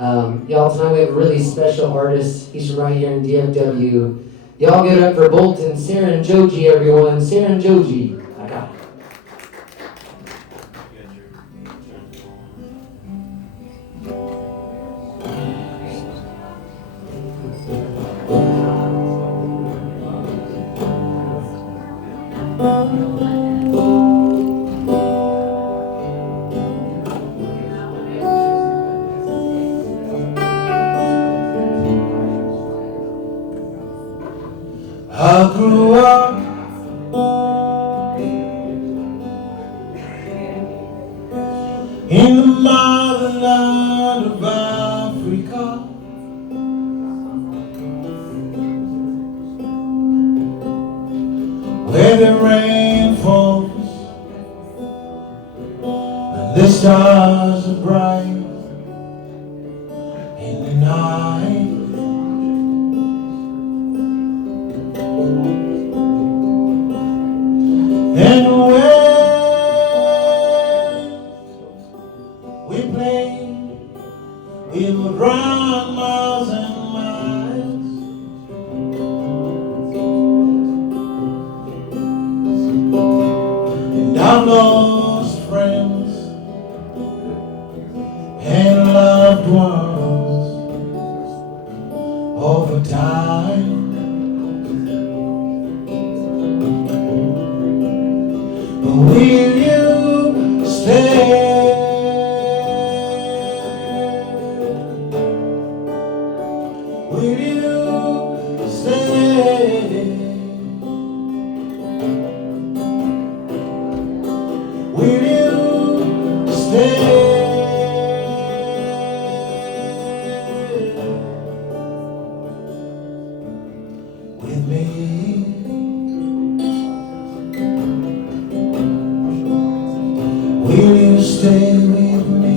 Y'all, tonight we have a really special artist. He's from right here in DFW. Y'all give it up for Bolton Serunjogi, everyone. Serunjogi. I got it. I grew up in the motherland of Africa, where the rain falls and the stars are bright in the night. And when we played, we would run miles and miles. And I've lost friends and loved ones over time. But will you stay? Will you stay? Will you stay with me? Will you stay with me?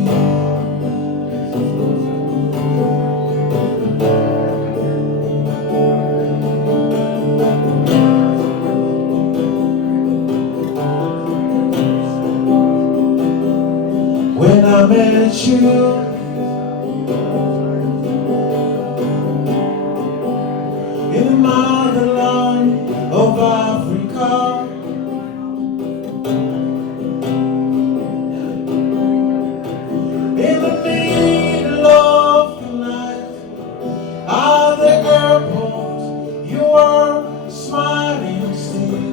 When I met you, in the motherland of Africa, in the middle of the night, at the airport, you were smiling still.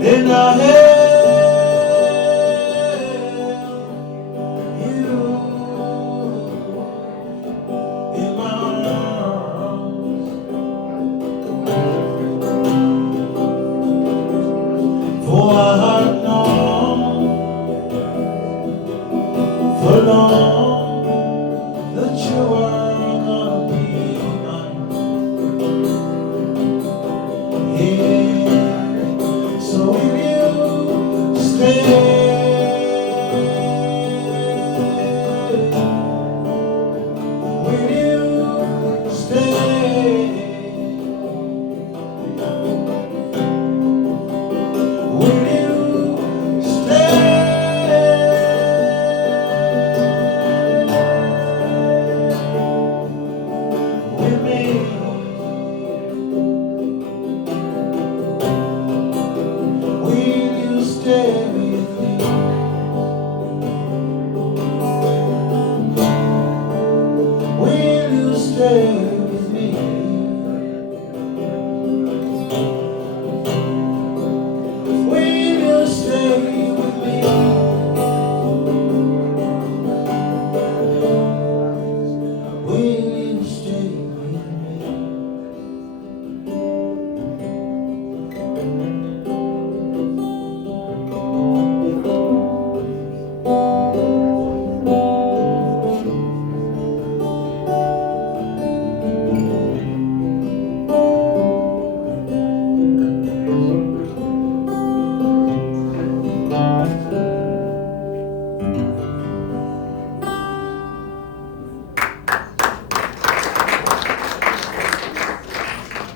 And I held you in my arms, for I had known for long that you were gonna be mine. Yeah, so will you stay? Will you stay? Will you stay with me? Will you stay with me? Will you stay with me? Will you stay with me? Will you stay with me?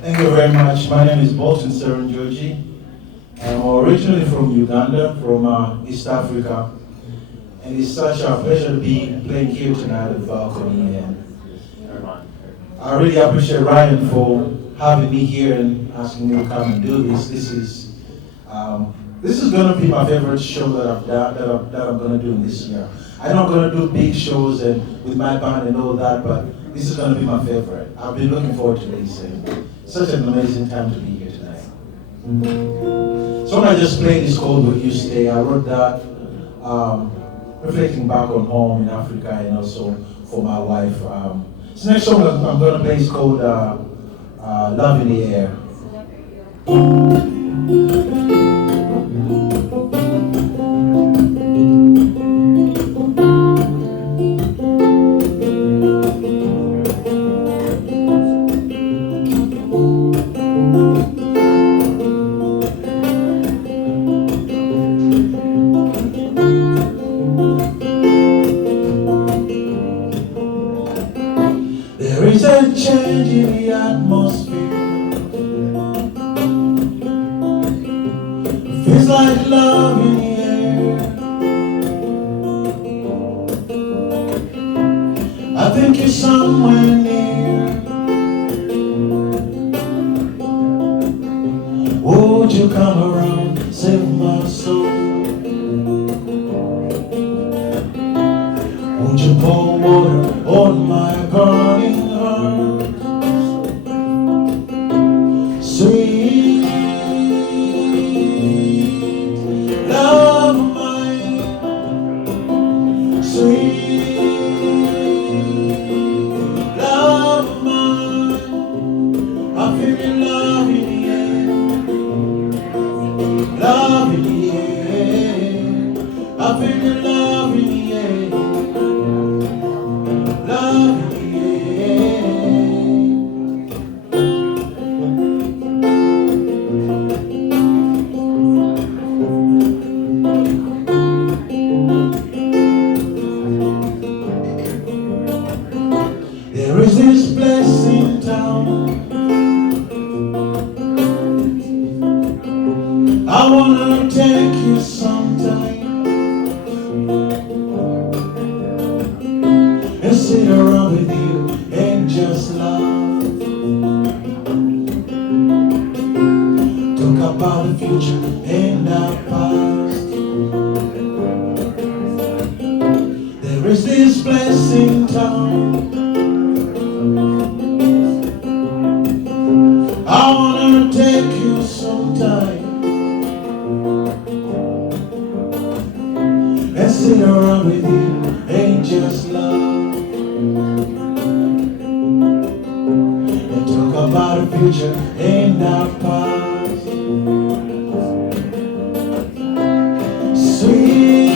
Thank you very much. My name is Bolton Serunjogi, I'm originally from Uganda, from East Africa, and it's such a pleasure to be playing here tonight at the balcony. And I really appreciate Ryan for having me here and asking me to come and do this. This is going to be my favorite show that I've done, that I'm going to do this year. I know I'm going to do big shows and with my band and all that, but this is going to be my favorite. I've been looking forward to this, and such an amazing time to be here tonight. Song I just played is called "Will You Stay." I wrote that reflecting back on home in Africa and also for my wife. This next song I'm going to play is called "Love in the Air." There is a change in the atmosphere. It feels like love in the air. I think you're somewhere near. Would you come around, save my soul? Would you pour water on my burning heart? Sweet love of mine, sweet love of mine. I feel your love in the air, love in the air. I feel your love in the air. There is this place in town. I wanna take you sometime and sit around with you and just laugh. Talk about the future and our past. There is this place in town. I wanna take you sometime and sit around with you and just laugh and talk about the future and our past. Sweet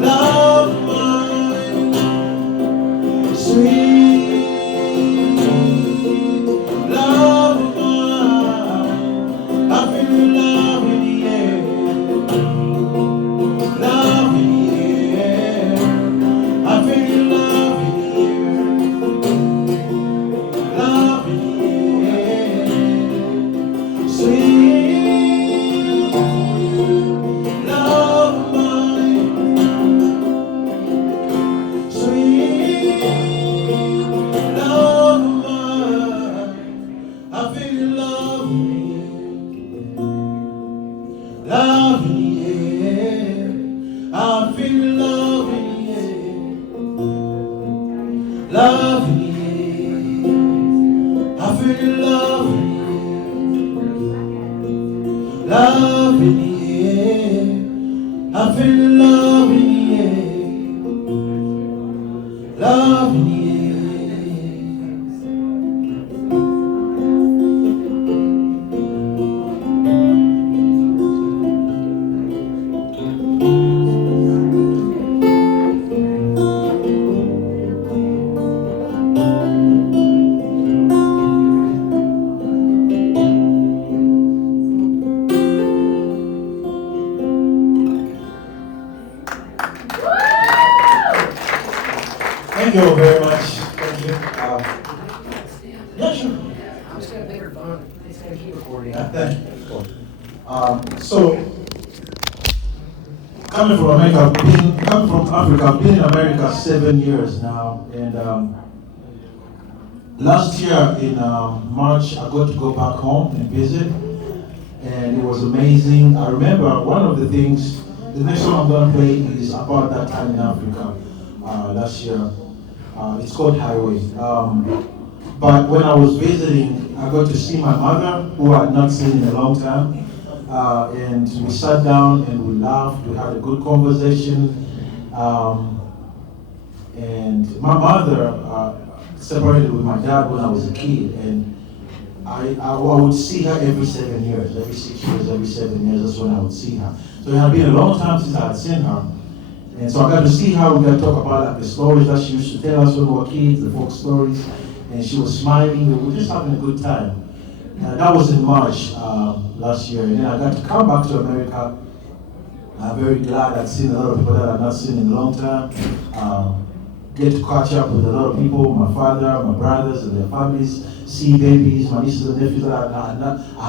love of mine, sweet love of mine. I feel your love in the air, love in the air. I feel your love in the air, love in the air. Sweet love of mine, sweet love of mine. I feel your love in the air, love in the air. I feel your love in the air, love in the air. I feel your love in the air, love in the air. I feel your love in the air, love in the air. Thank you all very much. Thank you. Yeah, sure. I'm just gonna make her phone. It's gonna keep recording. So, coming from Africa, I've been in America 7 years now, and last year in March, I got to go back home and visit, and it was amazing. I remember one of the things, the next song I'm going to play is about that time in Africa last year. It's called Highway. But when I was visiting, I got to see my mother, who I had not seen in a long time. And we sat down and we laughed, we had a good conversation. And my mother separated with my dad when I was a kid. And I would see her every 7 years, every 6 years, every 7 years, that's when I would see her. So it had been a long time since I had seen her. And so I got to see her, we got to talk about like the stories that she used to tell us when we were kids, the folk stories. And she was smiling, we were just having a good time. That was in March last year. And then I got to come back to America. I'm very glad I'd seen a lot of people that I've not seen in a long time. Get to catch up with a lot of people, my father, my brothers and their families, see babies, my nieces and nephews that I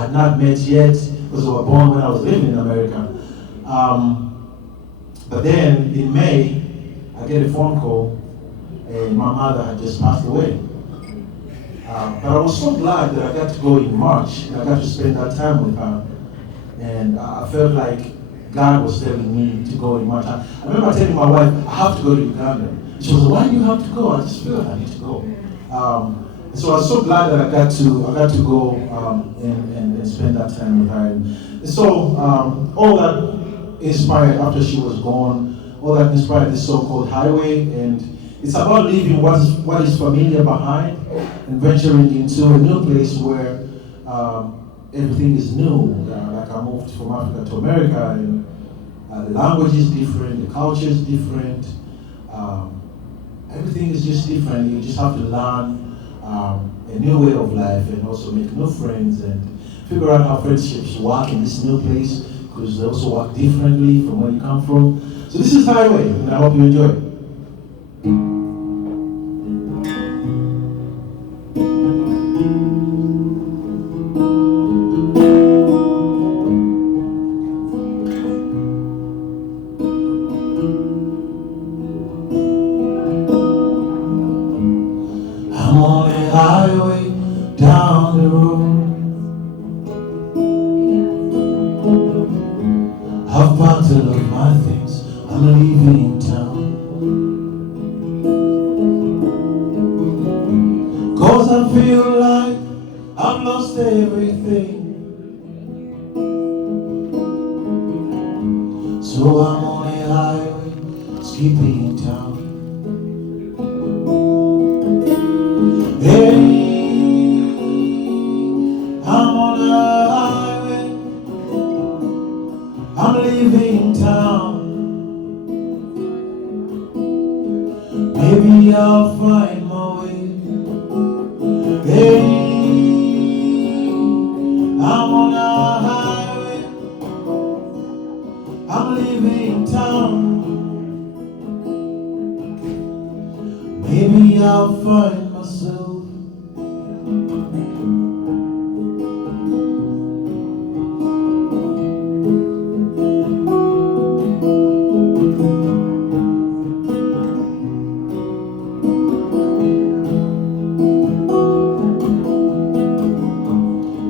had not met yet because they were born when I was living in America. But then in May, I get a phone call and my mother had just passed away. But I was so glad that I got to go in March and I got to spend that time with her. And I felt like God was telling me to go in March. I remember telling my wife, I have to go to Uganda. She was like, why do you have to go? I just feel like I need to go. And so I was so glad that I got to go and spend that time with her. And so all that inspired after she was gone, all that inspired this song called Highway. And it's about leaving what is familiar behind and venturing into a new place where everything is new. Like I moved from Africa to America, and the language is different, the culture is different. Everything is just different. You just have to learn a new way of life and also make new friends and figure out how friendships work in this new place, because they also work differently from where you come from. So this is Highway, and I hope you enjoy it. I'm on a highway down the road. I've packed all of my things, I'm leaving town. 'Cause I feel like I've lost everything. So I'm on a highway, skipping town. Hey, I'm on a highway, I'm leaving town. Maybe I'll find my way. Hey, I'm on a highway, I'm leaving town. Maybe I'll find myself.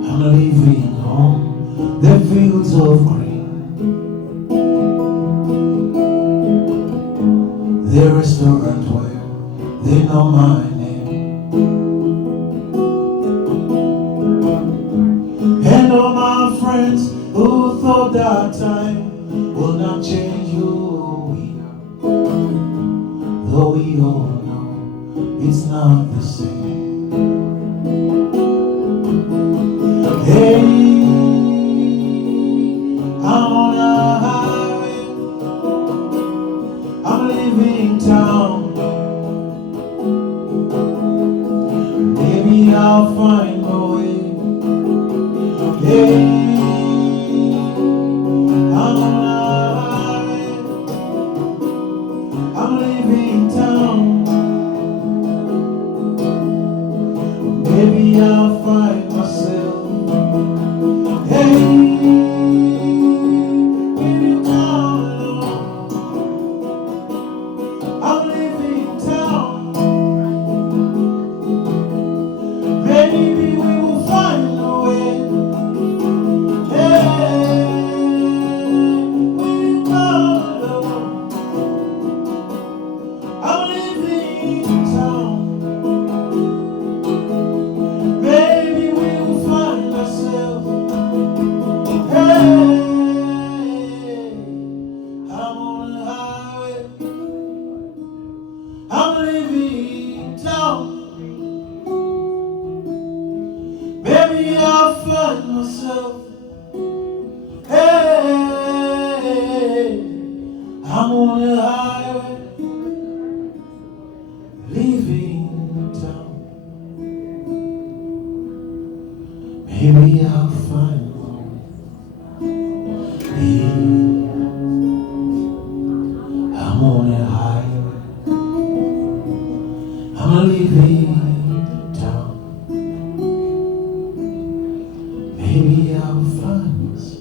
I'm leaving home, the fields of green, the restaurant where they know my name, and all my friends who thought that time will not change who we are, though we all know it's not the same. Hey, I'm on a highway, I'm leaving town. Maybe I'll find my way. Hey, I'm on a highway, I'm leaving town. Maybe I'll find myself. I'm on the highway, leaving town. Maybe I'll find one. I'm on the highway, I'm leaving town. Maybe I'll find some.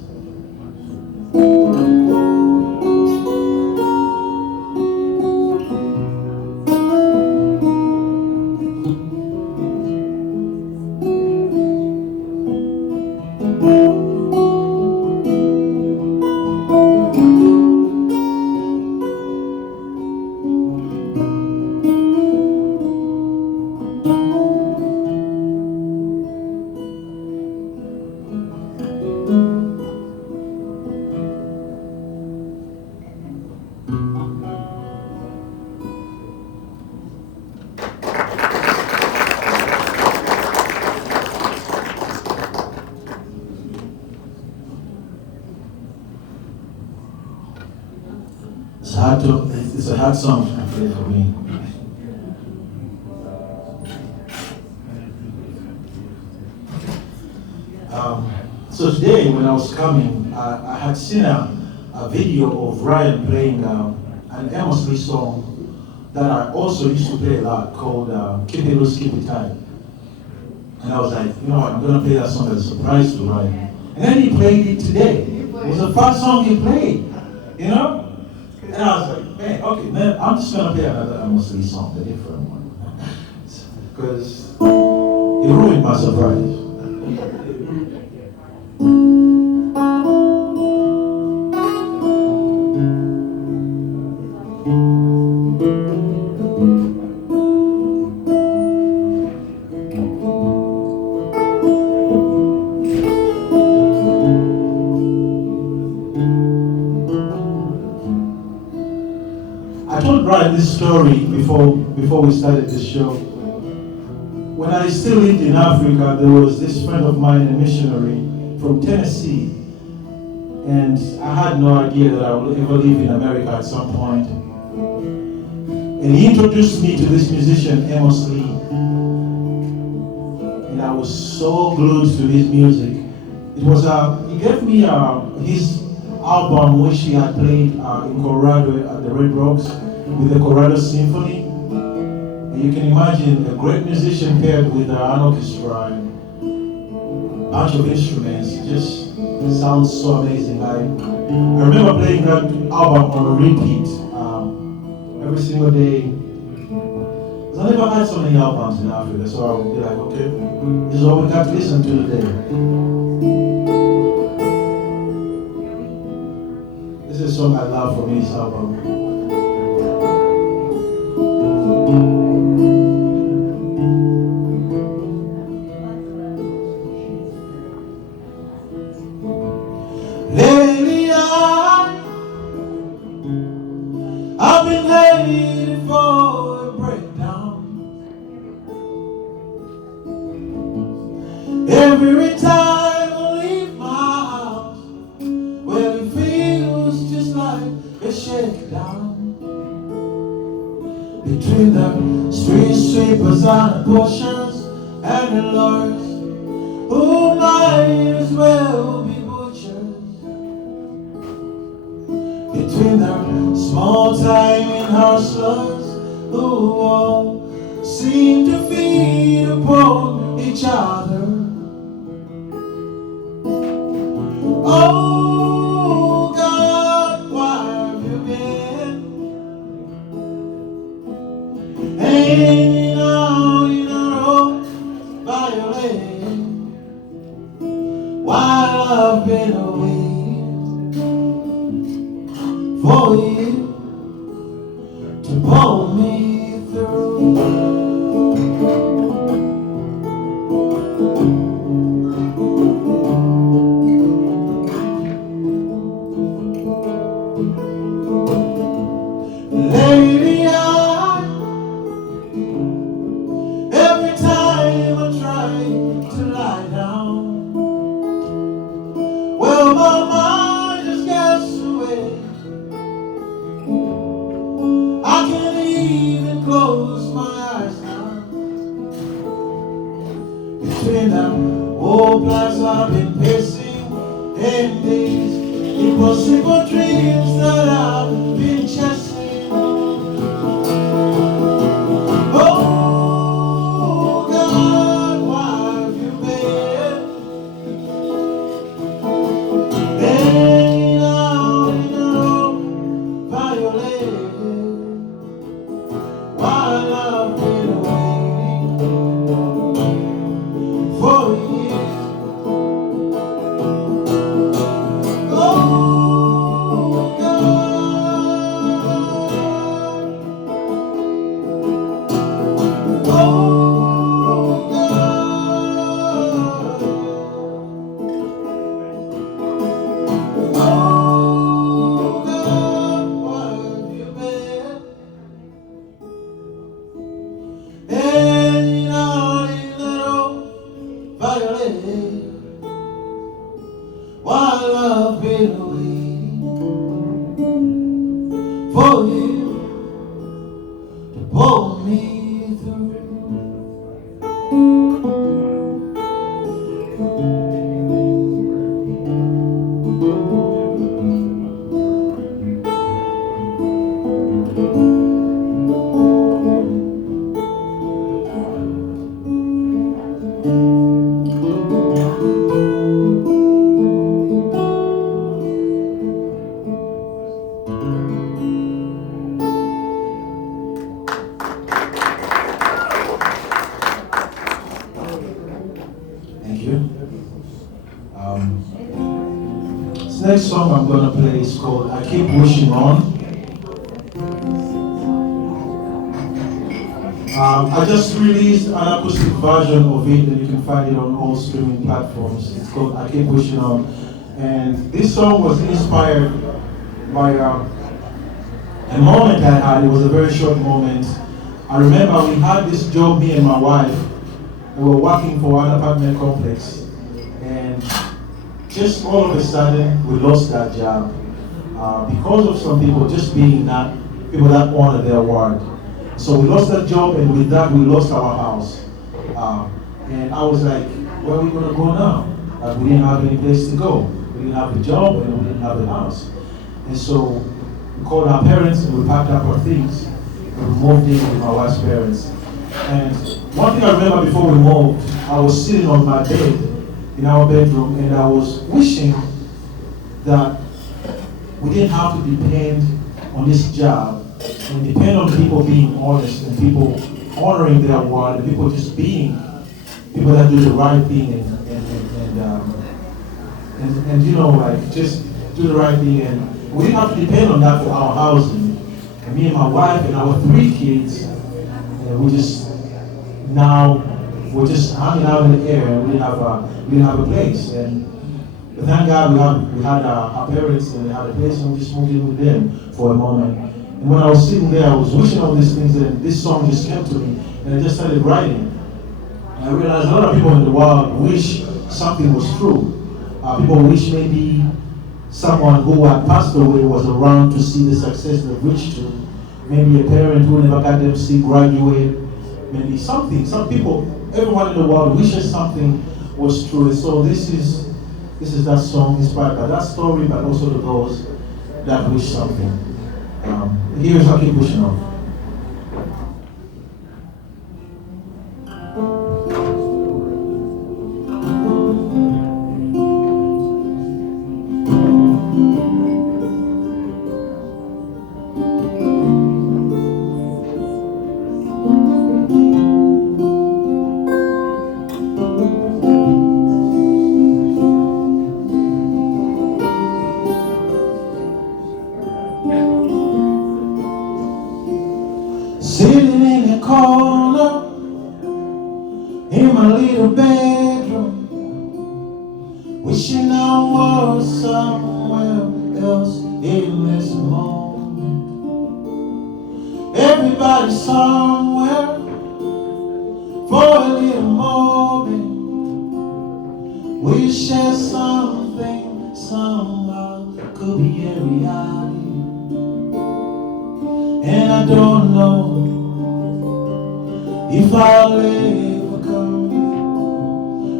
It's a hard song to play for me. So today when I was coming, I had seen a video of Ryan playing an Amos Lee song that I also used to play a lot called Keep It Loose, Keep It Tight. And I was like, you know what, I'm going to play that song as a surprise to Ryan. And then he played it today. It was the first song he played, you know? And I was like, man, okay, man, I'm just going to play another Amos Lee song, a different one. Because it ruined my surprise. I told Brian this story before we started the show. When I still lived in Africa, there was this friend of mine, a missionary from Tennessee, and I had no idea that I would ever live in America at some point. And he introduced me to this musician, Amos Lee, and I was so glued to his music. It was he gave me his album which he had played in Colorado at the Red Rocks with the Colorado Symphony. And you can imagine a great musician paired with an orchestra and a bunch of instruments. It just sounds so amazing. I remember playing that album on repeat every single day. Because I never had so many albums in Africa, so I would be like, okay, this is all we got to listen to today. This is a song I love from his album. Lately I've been headed for a breakdown. Every time I leave my house, well, it feels just like a shakedown. Between the street sweepers and the pushers and the lords who might as well be butchers. Between the small-time hustlers who all seem to feed upon each other. Oh God, why have you been hanging out in a rope violin while I've been away for you to pull me through? Lately every time I try to lie down, well, my mind just gets away those simple dreams that I've been chasing. Oh God, why have you been laying out in the road violin while I've been waiting for you? While I've been waiting for you to pull me through. Thank you. This next song I'm going to play is called I Keep Wishing On. I just released an acoustic version of it, and you can find it on all streaming platforms. It's called I Keep Wishing On. And this song was inspired by a moment I had. It was a very short moment. I remember we had this job, me and my wife. We were working for an apartment complex, and just all of a sudden we lost that job because of some people just being not people that honor their word. So we lost that job, and with that we lost our house. And I was like, where are we going to go now? We didn't have any place to go. We didn't have a job, and we didn't have a house. And so we called our parents, and we packed up our things, and we moved in with my wife's parents. And one thing I remember before we moved, I was sitting on my bed in our bedroom, and I was wishing that we didn't have to depend on this job and depend on people being honest and people honoring their word and people just being people that do the right thing and you know, like, just do the right thing. And we didn't have to depend on that for our housing. And me and my wife and our 3 kids, and we just now we're just hanging out in the air, and we didn't have a place. And but thank God we had our parents, and they had a place, and we just moved in with them for a moment. And when I was sitting there, I was wishing all these things, and this song just came to me, and I just started writing. And I realized a lot of people in the world wish something was true. People wish maybe someone who had passed away was around to see the success they've reached to. Maybe a parent who never got them to see graduate. Maybe something. Some people, everyone in the world wishes something was true. And so this is that song inspired by that story, but also to those that wish something. Here's I Keep Wishing On. Sitting in the corner in my little bedroom, wishing I was somewhere else in this moment. Everybody somewhere for a little moment. We share something somehow could be a reality. And I don't know if I'll ever come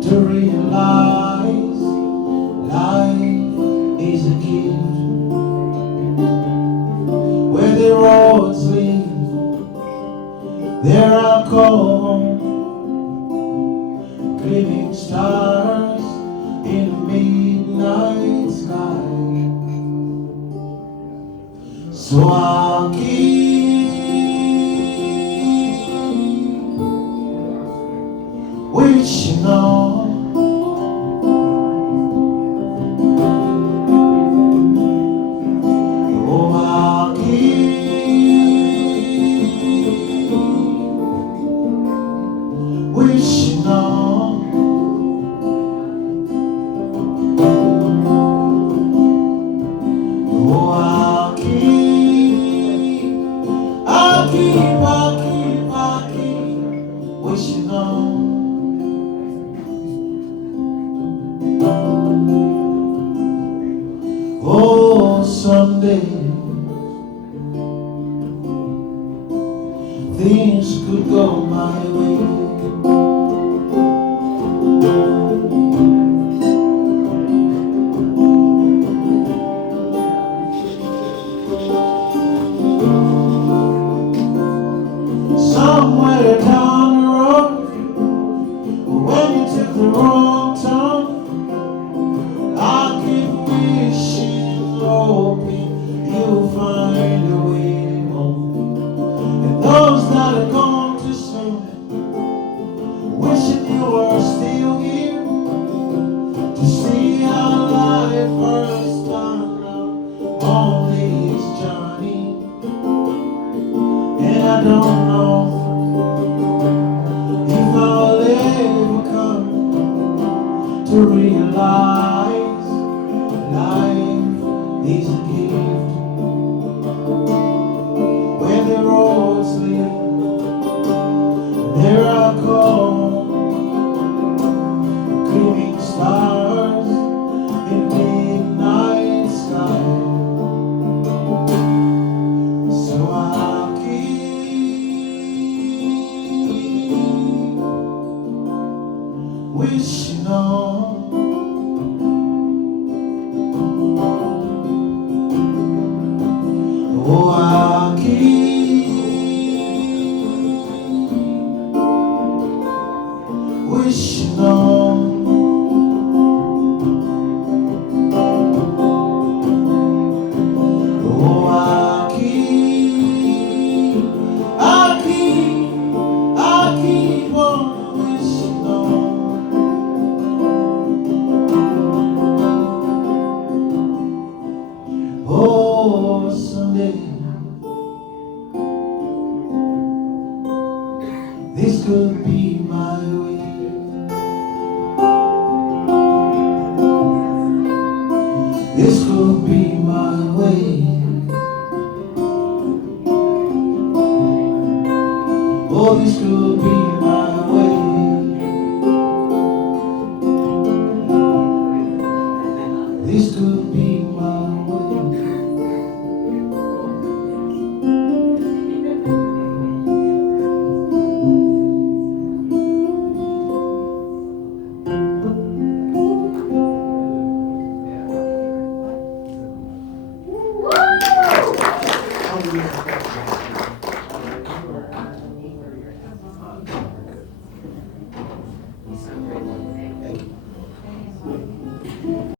to realize life is a gift There are cold, gleaming stars in the midnight sky. So I'll keep wishing on. Oh, I'll keep wishing on. Oh, I'll keep wishing on. Oh, someday things could go my way. Somewhere down the road, when you took the wrong turn, I keep wishing, hoping you'll find a way home. And those that are gone too soon, wishing you were still here to see how life first started out on this journey. And I don't know if I'll ever come to realize life is a gift. When the roads lead, there are cold, gleaming stars in midnight sky. So I'll keep wishing on. Oh, I'll keep wishing on. Oh, I'll keep on wishing on. Oh, someday this could be my way. This could be my way. Oh, this could be my way. This could be my way. Hallelujah.